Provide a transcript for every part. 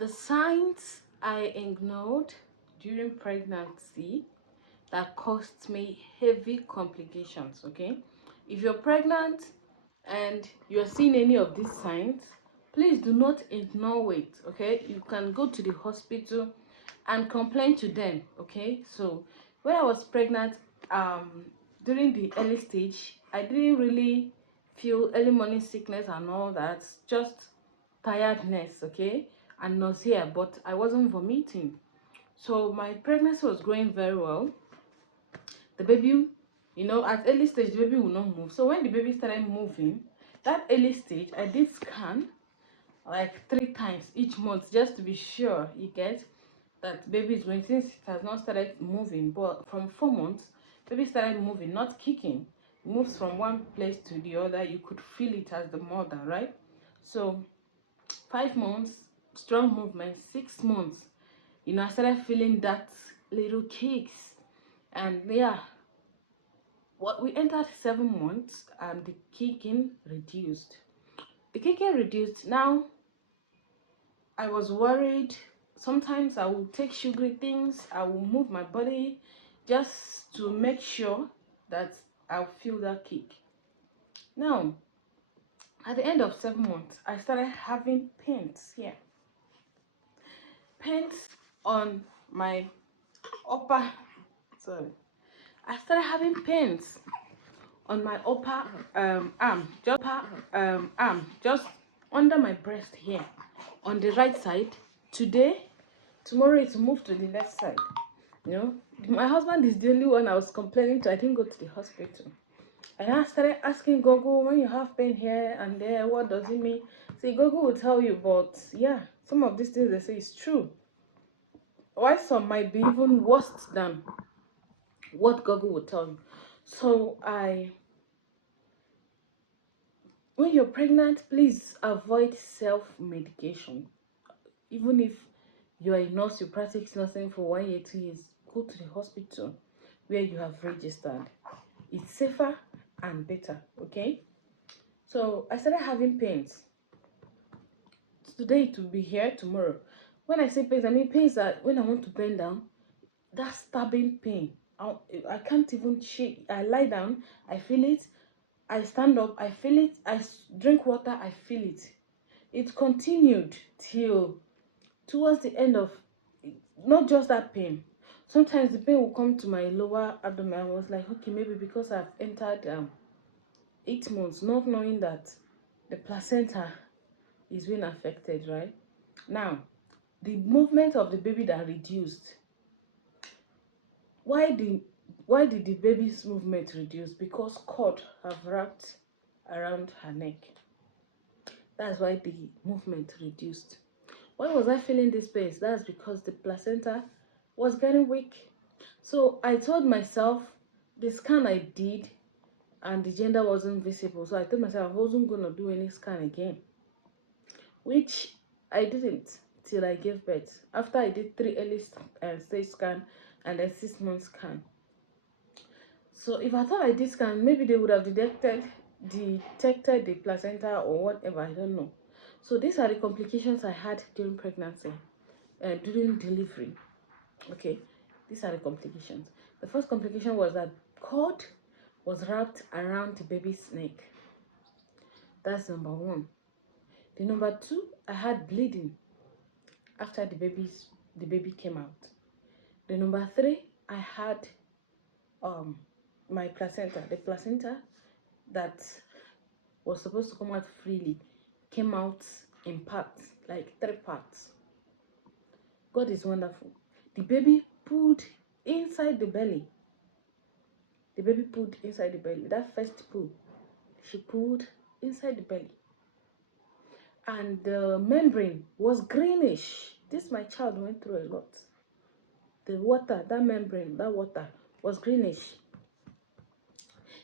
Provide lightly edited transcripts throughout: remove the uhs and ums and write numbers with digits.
The signs I ignored during pregnancy that caused me heavy complications. Okay, if you're pregnant and you're seeing any of these signs, please do not ignore it. Okay, you can go to the hospital and complain to them. Okay, so when I was pregnant, during the early stage, I didn't really feel early morning sickness and all that, just tiredness, okay, and nausea, but I wasn't vomiting. So my pregnancy was going very well. The baby, at early stage, the baby will not move. So when the baby started moving, that early stage, I did scan like 3 times each month just to be sure you get that baby is going, since it has not started moving. But from 4 months, baby started moving, not kicking. Moves from one place to the other. You could feel it as the mother, right? So 5 months, strong movement. 6 months, I started feeling that little kicks. And yeah, what we entered 7 months, the kicking reduced. Now I was worried. Sometimes I will take sugary things, I will move my body just to make sure that I'll feel that kick. Now, at the end of 7 months, I started having pains here. Pains on my upper, sorry. I started having pains on my upper arm, just under my breast here, on the right side. Tomorrow it's moved to the left side. My husband is the only one I was complaining to. I didn't go to the hospital. And I started asking Gogo, when you have pain here and there, what does it mean? See, Gogo will tell you, but yeah, some of these things they say is true. Why some might be even worse than what Gogo will tell you. So when you're pregnant, please avoid self-medication. Even if you are a nurse, you practice nursing for 1 year, 2 years, go to the hospital where you have registered. It's safer and better, okay? So I started having pains. Today it will be here, tomorrow. When I say pains, I mean pains that when I want to bend down, that stabbing pain. I can't even shake. I lie down, I feel it. I stand up, I feel it. I drink water, I feel it. It continued till towards the end of, not just that pain. Sometimes the pain will come to my lower abdomen. I was like, okay, maybe because I've entered 8 months, not knowing that the placenta is being affected, right? Now, the movement of the baby that reduced. Why did the baby's movement reduce? Because cord have wrapped around her neck. That's why the movement reduced. Why was I feeling this pain? That's because the placenta was getting weak. So I told myself, the scan I did and the gender wasn't visible. So I told myself I wasn't going to do any scan again, which I didn't till I gave birth. After I did 3 early stage scan and a 6 month scan. So if I thought I did scan, maybe they would have detected the placenta or whatever, I don't know. So these are the complications I had during pregnancy and during delivery. Okay, these are the complications. The first complication was that cord was wrapped around the baby's neck. That's number one. The number two, I had bleeding after the baby came out. The number three, I had my placenta. The placenta that was supposed to come out freely came out in parts, like 3 parts. God is wonderful. The baby pulled inside the belly. The baby pulled inside the belly. That first pull, she pulled inside the belly. And the membrane was greenish. This my child went through a lot. The water, that membrane, that water was greenish.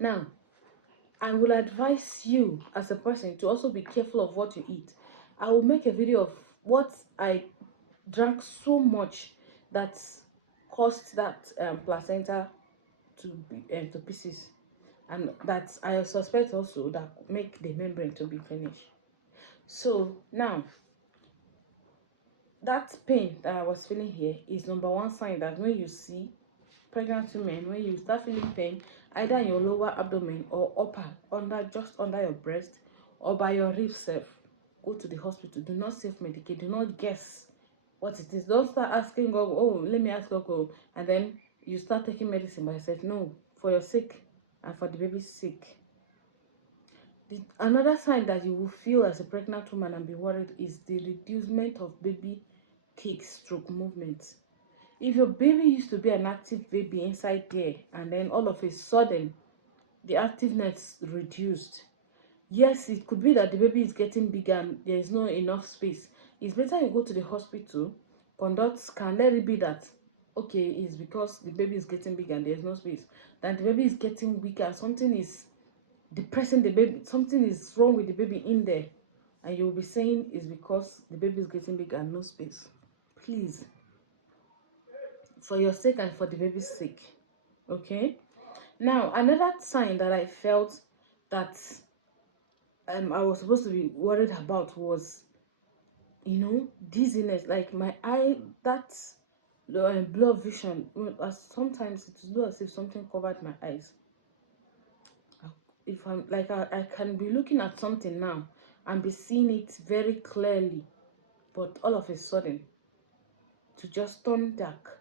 Now, I will advise you as a person to also be careful of what you eat. I will make a video of what I drank so much that caused that placenta to pieces, and that I suspect also that make the membrane to be finished. So now, that pain that I was feeling here is number one sign that when you see pregnant women, when you start feeling pain either in your lower abdomen or upper, under, just under your breast or by your rib self, go to the hospital. Do not self-medicate. Do not guess what it is. Don't start asking God, oh, let me ask God, oh, and then you start taking medicine by yourself. No, for your sake and for the baby's sake. Another sign that you will feel as a pregnant woman and be worried is the reducement of baby kicks stroke movements. If your baby used to be an active baby inside there and then all of a sudden the activeness reduced, yes, it could be that the baby is getting bigger and there is not enough space. It's better you go to the hospital, conduct scan. Let it be that okay, it's because the baby is getting bigger and there's no space, than the baby is getting weaker, something is depressing the baby, something is wrong with the baby in there, and you'll be saying it's because the baby is getting bigger and no space. Please, for your sake and for the baby's sake, okay? Now another sign that I felt that I was supposed to be worried about was, you know, dizziness, like my eye, that blur vision. Sometimes it looked as if something covered my eyes. If I'm like, I can be looking at something now and be seeing it very clearly, but all of a sudden to just turn dark.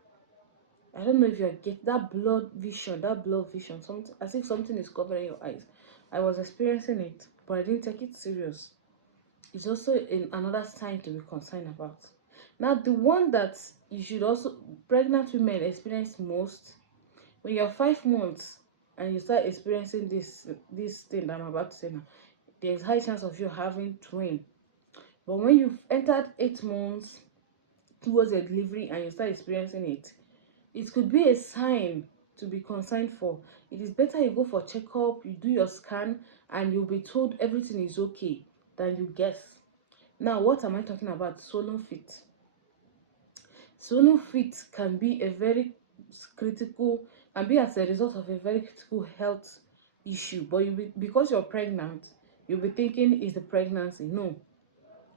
I don't know if you get that blood vision, something as if something is covering your eyes. I was experiencing it, but I didn't take it serious. It's also another sign to be concerned about. Now, the one that you should also, pregnant women experience most, when you're 5 months and you start experiencing this thing that I'm about to say now, there's high chance of you having twin. But when you've entered 8 months towards your delivery and you start experiencing it, it could be a sign to be concerned for. It is better you go for checkup, you do your scan, and you'll be told everything is okay than you guess. Now, what am I talking about? Swollen feet. Swollen feet can be a very critical, can be as a result of a very critical health issue. But because you're pregnant, you'll be thinking is the pregnancy. No,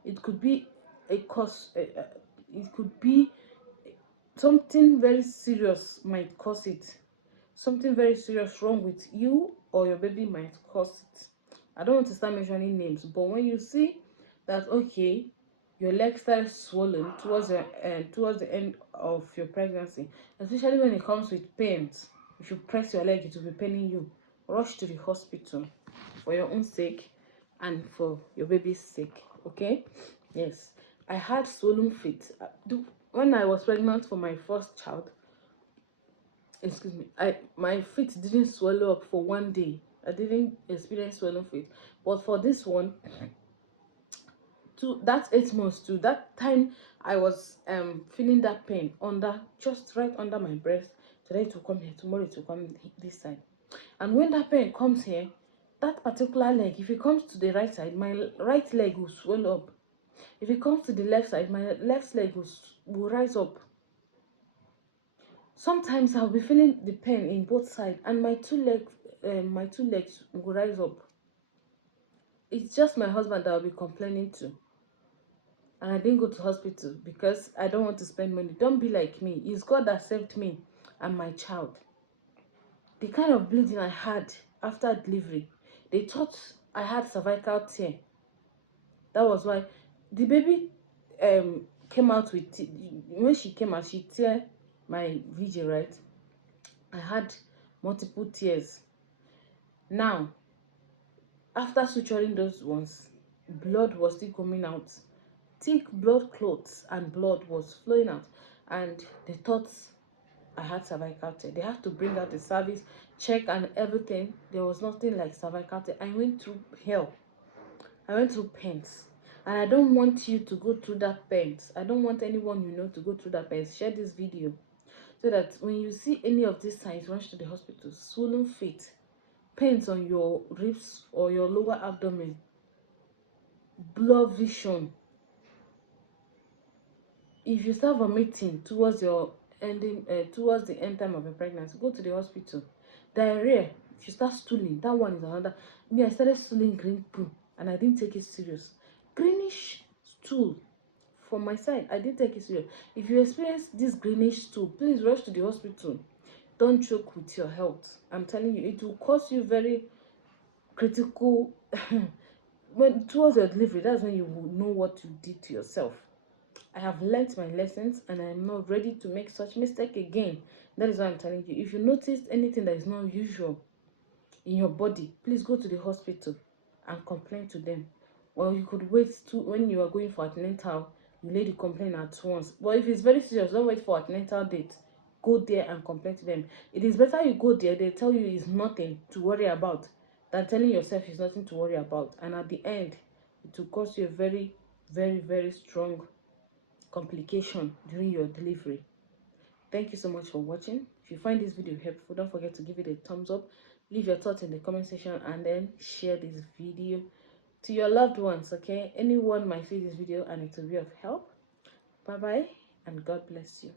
it could be a cause. It could be something very serious might cause it. Something very serious wrong with you or your baby might cause it. I don't want to start mentioning names, but when you see that okay, your leg starts swollen towards the end of your pregnancy, especially when it comes with pains, if you press your leg, it will be paining you. Rush to the hospital for your own sake and for your baby's sake. Okay? Yes, I had swollen feet. When I was pregnant for my first child, excuse me, my feet didn't swallow up for one day. I didn't experience swollen feet, but for this one, to that 8 months, to that time, I was feeling that pain under, just right under my breast. Today to come here, tomorrow to come this side. And when that pain comes here, that particular leg, if it comes to the right side, my right leg will swell up. If it comes to the left side, my left leg will rise up. Sometimes I'll be feeling the pain in both sides, and my two legs will rise up. It's just my husband that I'll be complaining to. And I didn't go to hospital because I don't want to spend money. Don't be like me. It's God that saved me and my child. The kind of bleeding I had after delivery, they thought I had cervical tear. That was why the baby came out with, when she came out, she tear my VJ, right? I had multiple tears. Now, after suturing those ones, blood was still coming out. Thick blood clots and blood was flowing out, and they thought I had cervical tear. They have to bring out the service, check and everything. There was nothing like cervical tear. I went through hell. I went through pains. And I don't want you to go through that pains. I don't want anyone you know to go through that pains. Share this video so that when you see any of these signs, rush to the hospital. Swollen feet, pains on your ribs or your lower abdomen, blur vision. If you start vomiting towards your towards the end time of your pregnancy, go to the hospital. Diarrhea, if you start stooling, that one is another. Me, I started stooling green poo and I didn't take it serious. Greenish stool from my side, I did take it serious. If you experience this greenish stool, please rush to the hospital. Don't joke with your health. I'm telling you, it will cause you very critical when towards your delivery. That's when you will know what you did to yourself. I have learnt my lessons and I'm not ready to make such mistake again. That is why I'm telling you. If you notice anything that is not usual in your body, please go to the hospital and complain to them. Well, you could wait to when you are going for antenatal, you lay the complaint at once. But if it's very serious, don't wait for antenatal date. Go there and complain to them. It is better you go there, they tell you it's nothing to worry about, than telling yourself it's nothing to worry about. And at the end, it will cause you a very, very, very strong complication during your delivery. Thank you so much for watching. If you find this video helpful, don't forget to give it a thumbs up, leave your thoughts in the comment section, and then share this video to your loved ones. Okay, anyone might see this video and it will be of help. Bye bye and God bless you.